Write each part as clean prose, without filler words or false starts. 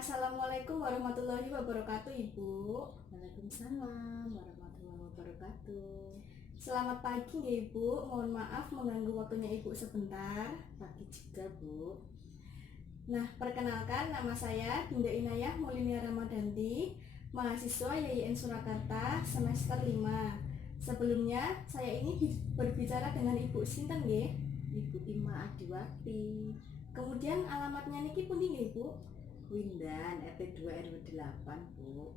Assalamualaikum warahmatullahi wabarakatuh, Ibu. Waalaikumsalam warahmatullahi wabarakatuh. Selamat pagi ya, Ibu. Mohon maaf mengganggu waktunya Ibu sebentar. Pagi juga, Bu. Nah, perkenalkan nama saya Dinda Inayah Maulinia Ramadanti, mahasiswa YIN Surakarta semester 5. Sebelumnya, saya ini berbicara dengan Ibu sinten nggih? Ibu Ima Adiwati, Kemudian alamatnya niki pundi nggih, Ibu? Windan RT 2 RW 8, Bu.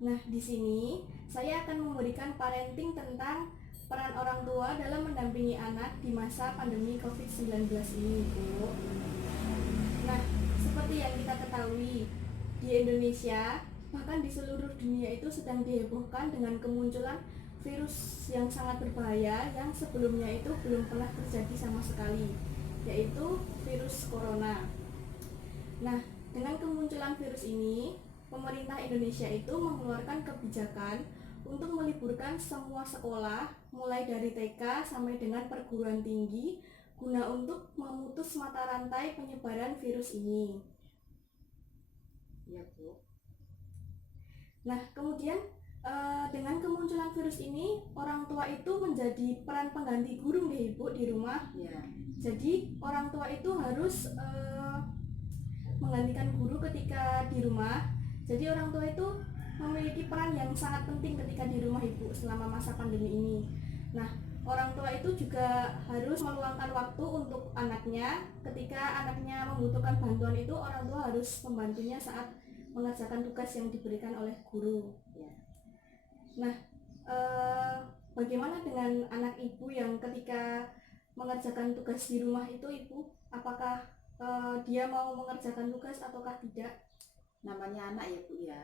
Nah, di sini saya akan memberikan parenting tentang peran orang tua dalam mendampingi anak di masa pandemi COVID-19 ini, Bu. Nah, seperti yang kita ketahui, di Indonesia, bahkan di seluruh dunia itu sedang dihebohkan dengan kemunculan virus yang sangat berbahaya yang sebelumnya itu belum pernah terjadi sama sekali, yaitu virus corona. Nah, dengan kemunculan virus ini, pemerintah Indonesia itu mengeluarkan kebijakan untuk meliburkan semua sekolah mulai dari TK sampai dengan perguruan tinggi guna untuk memutus mata rantai penyebaran virus ini. Ya, Bu. Nah, kemudian dengan kemunculan virus ini, orang tua itu menjadi peran pengganti guru nih, Ibu, di rumah. Ya. Jadi, orang tua itu harus menggantikan guru ketika di rumah. Jadi orang tua itu memiliki peran yang sangat penting ketika di rumah, Ibu, selama masa pandemi ini. Nah, orang tua itu juga harus meluangkan waktu untuk anaknya. Ketika anaknya membutuhkan bantuan itu, orang tua harus membantunya saat mengerjakan tugas yang diberikan oleh guru. Ya. Nah, bagaimana dengan anak Ibu yang ketika mengerjakan tugas di rumah itu, Ibu? Apakah dia mau mengerjakan tugas ataukah tidak? Namanya anak ya, Bu ya.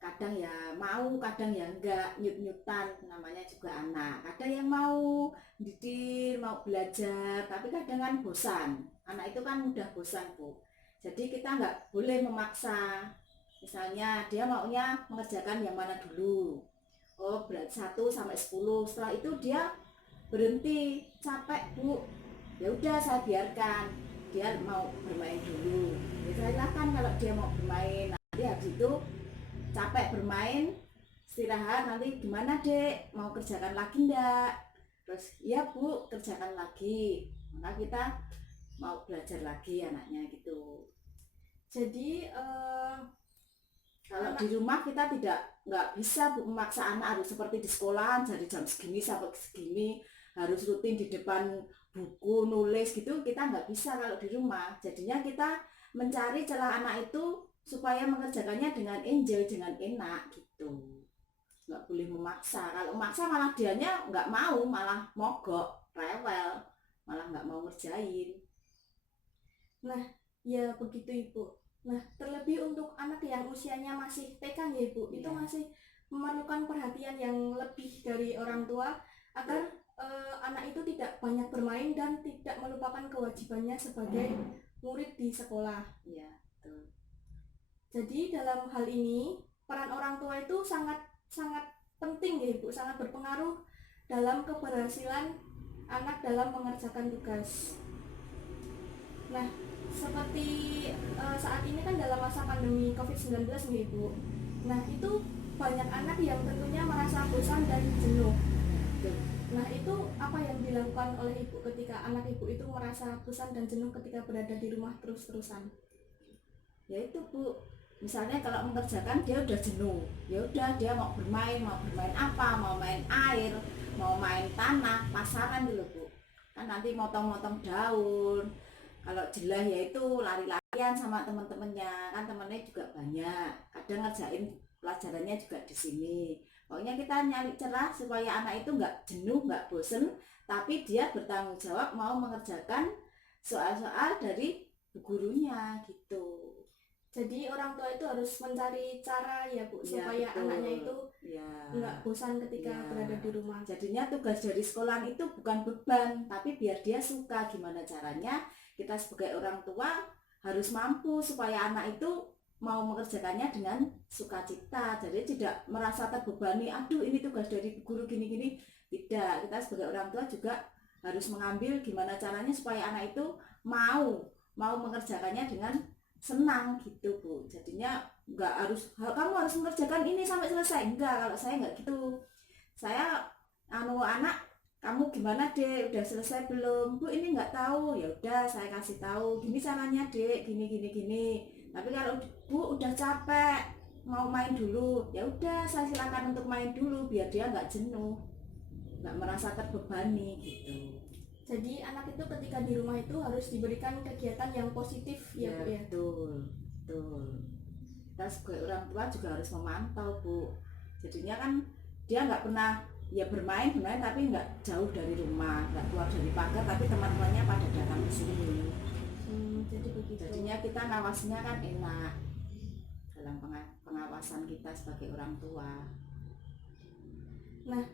Kadang ya mau, kadang ya enggak, nyut-nyutan, namanya juga anak. Kadang yang mau didik, mau belajar, tapi kadang kan bosan. Anak itu kan mudah bosan, Bu. Jadi kita nggak boleh memaksa. Misalnya dia maunya mengerjakan yang mana dulu. Oh, berat 1 sampai 10. Setelah itu dia berhenti, capek, Bu. Ya udah saya biarkan dia mau bermain dulu. Ya silahkan kalau dia mau bermain. Nanti habis itu capek bermain, istirahat, nanti gimana Dek? Mau kerjakan lagi enggak? Terus ya Bu, kerjakan lagi. Maka kita mau belajar lagi anaknya gitu. Jadi Kalau di rumah kita nggak bisa Bu, memaksa anak harus seperti di sekolahan dari jam segini sampai segini harus rutin di depan buku nulis gitu, kita nggak bisa kalau di rumah. Jadinya kita mencari celah anak itu supaya mengerjakannya dengan enjoy, dengan enak gitu. Nggak boleh memaksa. Kalau memaksa malah dianya nggak mau, malah mogok, rewel, malah nggak mau ngerjain. nah, ya begitu, Ibu. Nah, terlebih untuk anak yang usianya masih TK ya, Ibu, itu Ya. masih memerlukan perhatian yang lebih dari orang tua agar anak itu tidak banyak bermain dan tidak melupakan kewajibannya sebagai murid di sekolah. Ya, betul. Jadi dalam hal ini peran orang tua itu sangat sangat penting ya, Ibu, sangat berpengaruh dalam keberhasilan anak dalam mengerjakan tugas. Nah, seperti saat ini kan dalam masa pandemi COVID-19 nih, Ibu. Nah, itu banyak anak yang tentunya merasa bosan dan jenuh. Betul. Nah, itu apa yang dilakukan oleh Ibu ketika anak Ibu itu merasa bosan dan jenuh ketika berada di rumah terus-terusan? Ya itu Bu, misalnya kalau mengerjakan dia udah jenuh, ya udah dia mau bermain apa, mau main air, mau main tanah, pasaran dulu Bu. Kan nanti motong-motong daun. Kalau jelah ya itu lari-larian sama teman-temannya, kan temennya juga banyak. Kadang ngerjain pelajarannya juga di sini. Pokoknya kita nyari cerah supaya anak itu nggak jenuh, nggak bosen, tapi dia bertanggung jawab mau mengerjakan soal-soal dari bu gurunya gitu. Jadi orang tua itu harus mencari cara ya, Bu, Ya, supaya betul. anaknya itu Ya. nggak bosan ketika Ya. berada di rumah. Jadinya tugas dari sekolah itu bukan beban, tapi biar dia suka. Gimana caranya kita sebagai orang tua harus mampu supaya anak itu mau mengerjakannya dengan sukacita. Jadi tidak merasa terbebani, aduh ini tugas dari guru gini-gini. Tidak, kita sebagai orang tua juga harus mengambil gimana caranya supaya anak itu mau mengerjakannya dengan senang gitu Bu. Jadinya nggak harus kamu harus mengerjakan ini sampai selesai, enggak. Kalau saya nggak gitu, saya anak, kamu gimana Dek, udah selesai belum Bu? Ini nggak tahu. Ya udah saya kasih tahu, gini caranya Dek, gini gini gini. Tapi kalau Bu udah capek mau main dulu, ya udah saya silakan untuk main dulu biar dia nggak jenuh, nggak merasa terbebani gitu. Jadi anak itu ketika di rumah itu harus diberikan kegiatan yang positif ya Bu ya. Betul, betul. Kita sebagai orang tua juga harus memantau Bu. Jadinya kan dia nggak pernah ya bermain tapi nggak jauh dari rumah, nggak keluar dari pagar, tapi teman-temannya pada datang ke sini. Jadi begitu. Jadinya kita ngawasnya kan enak dalam pengawasan kita sebagai orang tua. Nah,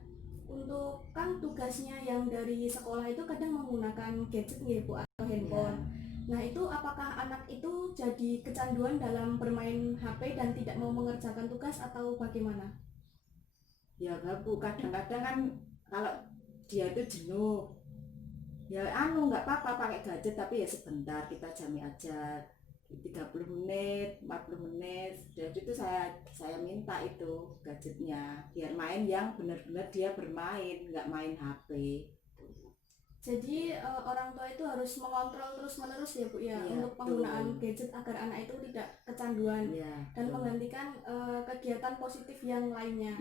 untuk kan tugasnya yang dari sekolah itu kadang menggunakan gadget ya Bu atau handphone. Nah itu apakah anak itu jadi kecanduan dalam bermain HP dan tidak mau mengerjakan tugas atau bagaimana? Ya enggak Bu, kadang-kadang kan kalau dia itu jenuh, ya nggak apa-apa pakai gadget, tapi ya sebentar kita jami aja 30 menit, 40 menit. Dan itu saya minta itu gadgetnya biar main yang benar-benar dia bermain, nggak main HP. Jadi orang tua itu harus mengontrol terus-menerus ya Bu ya, untuk penggunaan gadget agar anak itu tidak kecanduan dan menggantikan kegiatan positif yang lainnya.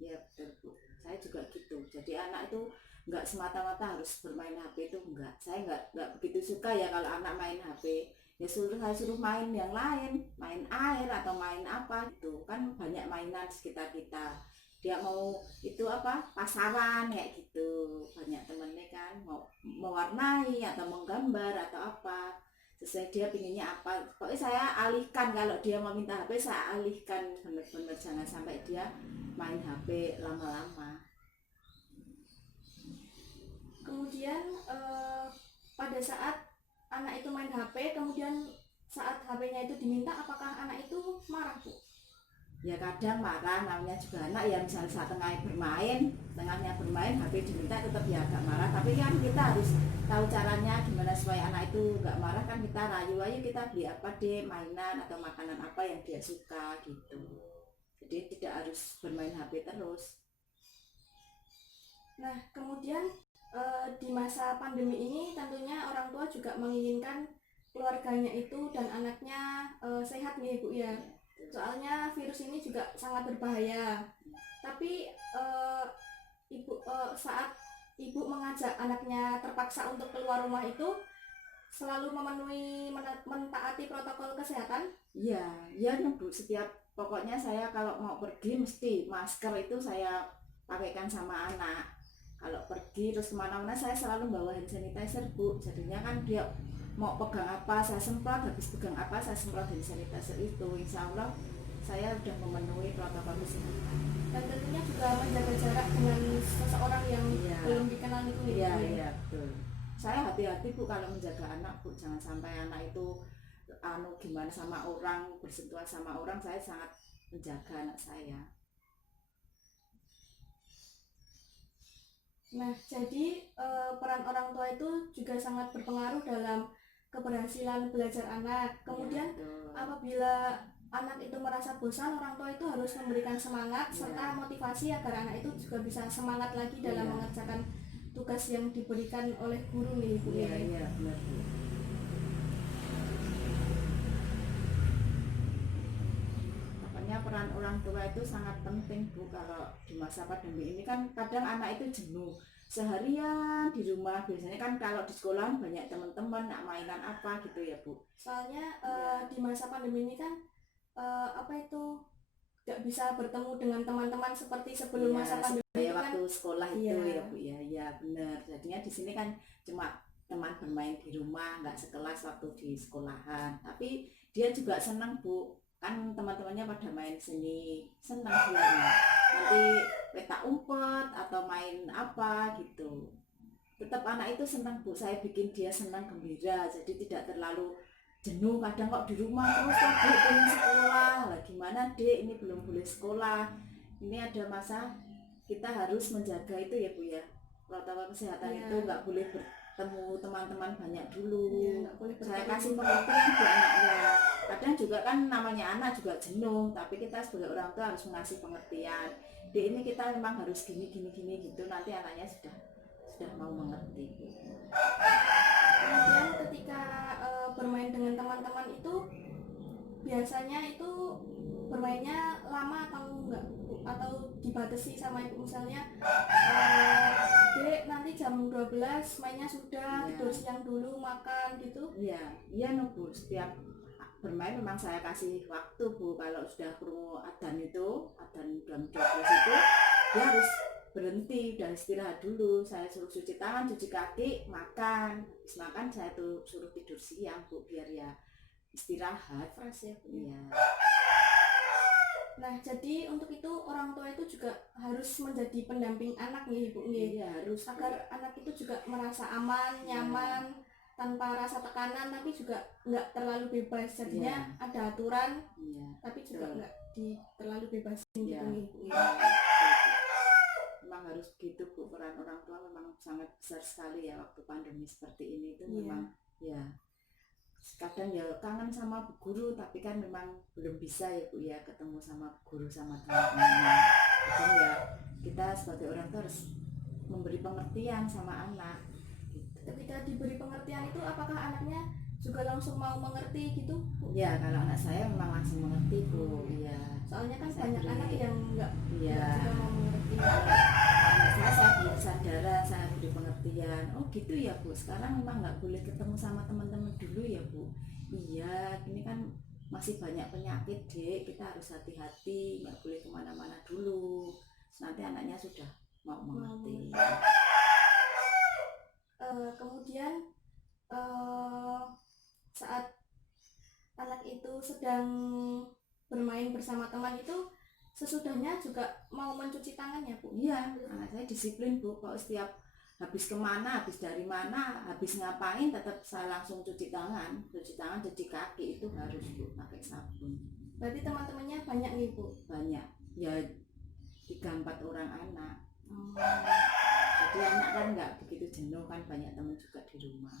Ya betul Bu. Saya juga gitu. Jadi anak itu nggak semata-mata harus bermain HP itu enggak. Saya nggak begitu suka ya kalau anak main HP. Ya saya suruh main yang lain, main air atau main apa gitu. Kan banyak mainan sekitar kita. Dia mau itu apa, pasaran kayak gitu. Banyak temennya kan mau mewarnai atau menggambar atau apa. Sesuai dia pinginnya apa. Pokoknya saya alihkan, kalau dia mau minta HP saya alihkan benar-benar, jangan sampai dia main HP lama-lama. Kemudian pada saat anak itu main HP, kemudian saat HP-nya itu diminta, apakah anak itu marah Bu? Ya kadang marah, namanya juga anak ya, misalnya saat tengahnya bermain HP diminta tetap ya agak marah. Tapi kan kita harus tahu caranya gimana supaya anak itu nggak marah, kan kita rayu, ayo kita beli apa deh, mainan atau makanan apa yang dia suka gitu. Jadi tidak harus bermain HP terus. Nah kemudian di masa pandemi ini tentunya orang tua juga menginginkan keluarganya itu dan anaknya sehat nih Bu ya. Soalnya virus ini juga sangat berbahaya. Tapi saat ibu mengajak anaknya terpaksa untuk keluar rumah itu selalu mentaati protokol kesehatan? Iya Bu, pokoknya saya kalau mau pergi mesti masker itu saya pakaikan sama anak. Kalau pergi terus kemana-mana saya selalu bawa hand sanitizer Bu. Jadinya kan dia mau pegang apa saya semprot, habis pegang apa saya semprot hand sanitizer itu. Insya Allah saya sudah memenuhi protokol kesehatan. Dan tentunya juga menjaga jarak dengan seseorang yang belum dikenal itu. Iya betul. Saya hati-hati Bu kalau menjaga anak Bu, jangan sampai anak itu gimana sama orang, bersentuhan sama orang. Saya sangat menjaga anak saya. Nah, jadi peran orang tua itu juga sangat berpengaruh dalam keberhasilan belajar anak. Kemudian apabila anak itu merasa bosan, orang tua itu harus memberikan semangat serta motivasi agar anak itu juga bisa semangat lagi dalam mengerjakan tugas yang diberikan oleh guru nih Bu. Iya benar Bu. Peran orang tua itu sangat penting Bu. Kalau di masa pandemi ini kan kadang anak itu jenuh seharian di rumah. Biasanya kan kalau di sekolah banyak teman-teman, nak mainan apa gitu ya Bu. Soalnya di masa pandemi ini kan nggak bisa bertemu dengan teman-teman seperti sebelum masa pandemi itu kan. Waktu sekolah itu ya Bu ya benar. Jadinya di sini kan cuma teman bermain di rumah, nggak sekelas waktu di sekolahan. Tapi dia juga senang Bu, kan teman-temannya pada main sini, senang dia nanti petak umpet atau main apa gitu. Tetap anak itu senang Bu, saya bikin dia senang gembira, jadi tidak terlalu jenuh. Kadang kok di rumah terus kok Bu pengen sekolah lah, gimana Dek ini belum boleh sekolah. Ini ada masa kita harus menjaga itu ya Bu ya, protokol kesehatan itu nggak boleh temu teman-teman banyak dulu. Iya, nggak boleh Saya berkerumun. kasih pengertian buat anaknya. Kadang juga kan namanya anak juga jenuh, tapi kita sebagai orang tua harus mengasih pengertian. Di ini kita memang harus gini gitu, nanti anaknya sudah mau mengerti. Kemudian ketika bermain dengan teman-teman itu biasanya itu bermainnya lama atau enggak Bu? Atau dibatasi sama ibu, misalnya Dek nanti jam 12 mainnya sudah, Iya. tidur siang dulu, makan gitu. Iya Bu, setiap bermain memang saya kasih waktu Bu. Kalau sudah perlu adzan jam 12 itu dia harus berhenti dan istirahat dulu. Saya suruh cuci tangan, cuci kaki, makan. Habis makan saya tuh suruh tidur siang Bu, biar ya istirahat. Fresh ya Bu. Iya. Nah, jadi untuk itu orang tua itu juga harus menjadi pendamping anak nih Ibu nggih. Iya harus Bu. Agar anak itu juga merasa aman, nyaman, tanpa rasa tekanan, tapi juga nggak terlalu bebas. Jadinya ada aturan, Iya. tapi juga Betul. nggak terlalu bebasin Iya. gitu nih Ibu. Memang harus gitu Bu, peran orang tua memang sangat besar sekali ya waktu pandemi seperti ini itu. Iya. Memang ya kadang ya kangen sama bu guru, tapi kan memang belum bisa ya Bu ya ketemu sama bu guru sama teman-temannya. Kadang ya kita sebagai orang tua harus memberi pengertian sama anak gitu. Ketika diberi pengertian itu apakah anaknya juga langsung mau mengerti gitu Bu? Ya kalau anak saya memang langsung mengerti Bu. Iya. Soalnya kan Saya banyak beri- anak yang nggak Iya. juga mau mengerti. Anak saya beri kesadaran, saya beri pengertian. Oh gitu ya Bu, sekarang memang nggak boleh ketemu sama teman-teman dulu ya Bu. Iya, ini kan masih banyak penyakit Dek, kita harus hati-hati, nggak boleh kemana-mana dulu. Terus nanti anaknya sudah mau mengerti. Kemudian saat anak itu sedang bermain bersama teman itu sesudahnya juga mau mencuci tangan ya Bu? Iya, anak saya disiplin Bu, kalau setiap habis kemana, habis dari mana, habis ngapain tetap saya langsung cuci tangan, cuci kaki itu harus Bu, pakai sabun. Berarti teman-temannya banyak nih Bu? Banyak, ya 3-4 orang anak. Hmm. Jadi anak kan nggak begitu jenuh kan, banyak teman juga di rumah.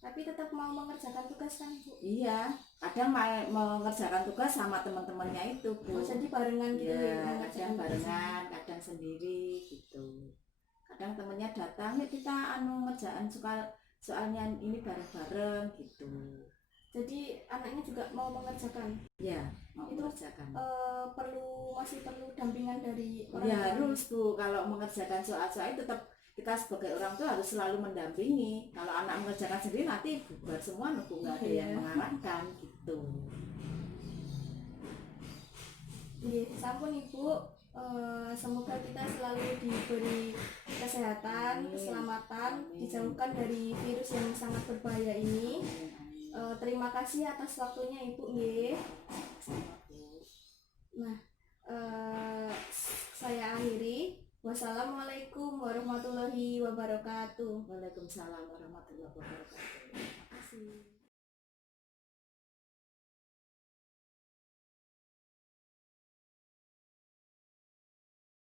Tapi tetap mau mengerjakan tugas kan Bu? Iya, kadang mengerjakan tugas sama teman-temannya itu Bu. Oh, jadi barengan gitu Ya, ya? kadang barengan, kadang sendiri gitu. Kadang temennya datang, yuk kita ngerjain soalnya ini bareng-bareng gitu. Jadi anaknya juga mau mengerjakan? Ya, mau Itu, mengerjakan. Masih perlu dampingan dari orang Ya tua? harus Bu, kalau mengerjakan soal-soal itu tetap kita sebagai orang tua harus selalu mendampingi. Kalau anak mengerjakan sendiri nanti bubar semua, nggak ada yang Iya. mengarahkan gitu. Iya, sampun Ibu. Semoga kita selalu diberi kesehatan, Amin. keselamatan, Amin. dijauhkan dari virus yang sangat berbahaya ini. Amin, amin. Terima kasih atas waktunya Ibu nggih. Sama, Bu. Saya akhiri. Wassalamualaikum warahmatullahi wabarakatuh. Waalaikumsalam warahmatullahi wabarakatuh. Terima kasih.